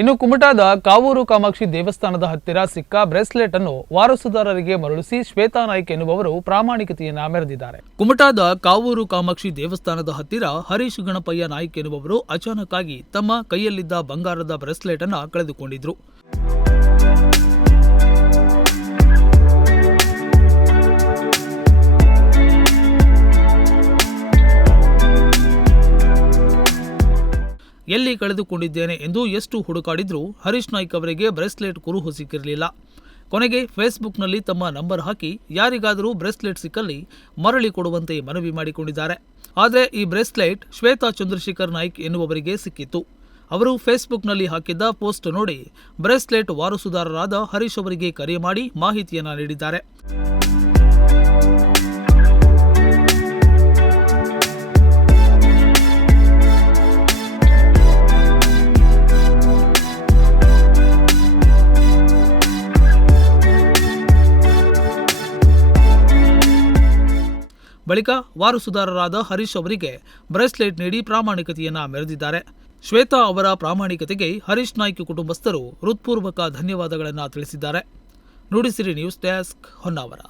ಇನ್ನು ಕುಮಟಾದ ಕಾವೂರು ಕಾಮಾಕ್ಷಿ ದೇವಸ್ಥಾನದ ಹತ್ತಿರ ಸಿಕ್ಕ ಬ್ರೇಸ್ಲೆಟ್ ಅನ್ನು ವಾರಸುದಾರರಿಗೆ ಮರಳಿಸಿ ಶ್ವೇತಾ ನಾಯ್ಕ್ ಎನ್ನುವವರು ಪ್ರಾಮಾಣಿಕತೆಯನ್ನ ಮೆರೆದಿದ್ದಾರೆ. ಕುಮಟಾದ ಕಾವೂರು ಕಾಮಾಕ್ಷಿ ದೇವಸ್ಥಾನದ ಹತ್ತಿರ ಹರೀಶ್ ಗಣಪಯ್ಯ ನಾಯ್ಕ್ ಎನ್ನುವವರು ಅಚಾನಕ್ ಆಗಿ ತಮ್ಮ ಕೈಯಲ್ಲಿದ್ದ ಬಂಗಾರದ ಬ್ರೇಸ್ಲೆಟ್ ಅನ್ನು ಕಳೆದುಕೊಂಡಿದ್ರು. ಎಲ್ಲಿ ಕಳೆದುಕೊಂಡಿದ್ದೇನೆ ಎಂದು ಎಷ್ಟು ಹುಡುಕಾಡಿದ್ರೂ ಹರೀಶ್ ನಾಯ್ಕ್ ಅವರಿಗೆ ಬ್ರೇಸ್ಲೆಟ್ ಕುರುಹು ಸಿಕ್ಕಿರಲಿಲ್ಲ. ಕೊನೆಗೆ ಫೇಸ್ಬುಕ್ನಲ್ಲಿ ತಮ್ಮ ನಂಬರ್ ಹಾಕಿ ಯಾರಿಗಾದರೂ ಬ್ರೇಸ್ಲೆಟ್ ಸಿಕ್ಕಲ್ಲಿ ಮರಳಿ ಕೊಡುವಂತೆ ಮನವಿ ಮಾಡಿಕೊಂಡಿದ್ದಾರೆ. ಆದರೆ ಈ ಬ್ರೇಸ್ಲೆಟ್ ಶ್ವೇತಾ ಚಂದ್ರಶೇಖರ್ ನಾಯ್ಕ್ ಎನ್ನುವವರಿಗೆ ಸಿಕ್ಕಿತ್ತು. ಅವರು ಫೇಸ್ಬುಕ್ನಲ್ಲಿ ಹಾಕಿದ್ದ ಪೋಸ್ಟ್ ನೋಡಿ ಬ್ರೇಸ್ಲೆಟ್ ವಾರಸುದಾರರಾದ ಹರೀಶ್ ಅವರಿಗೆ ಕರೆ ಮಾಡಿ ಮಾಹಿತಿಯನ್ನ ನೀಡಿದ್ದಾರೆ. ಬಳಿಕ ವಾರಸುದಾರರಾದ ಹರೀಶ್ ಅವರಿಗೆ ಬ್ರೇಸ್ಲೆಟ್ ನೀಡಿ ಪ್ರಾಮಾಣಿಕತೆಯನ್ನ ಮೆರೆದಿದ್ದಾರೆ. ಶ್ವೇತಾ ಅವರ ಪ್ರಾಮಾಣಿಕತೆಗೆ ಹರೀಶ್ ನಾಯ್ಕ್ ಕುಟುಂಬಸ್ಥರು ಹೃತ್ಪೂರ್ವಕ ಧನ್ಯವಾದಗಳನ್ನು ತಿಳಿಸಿದ್ದಾರೆ. Nudisiri news desk, Honnavar.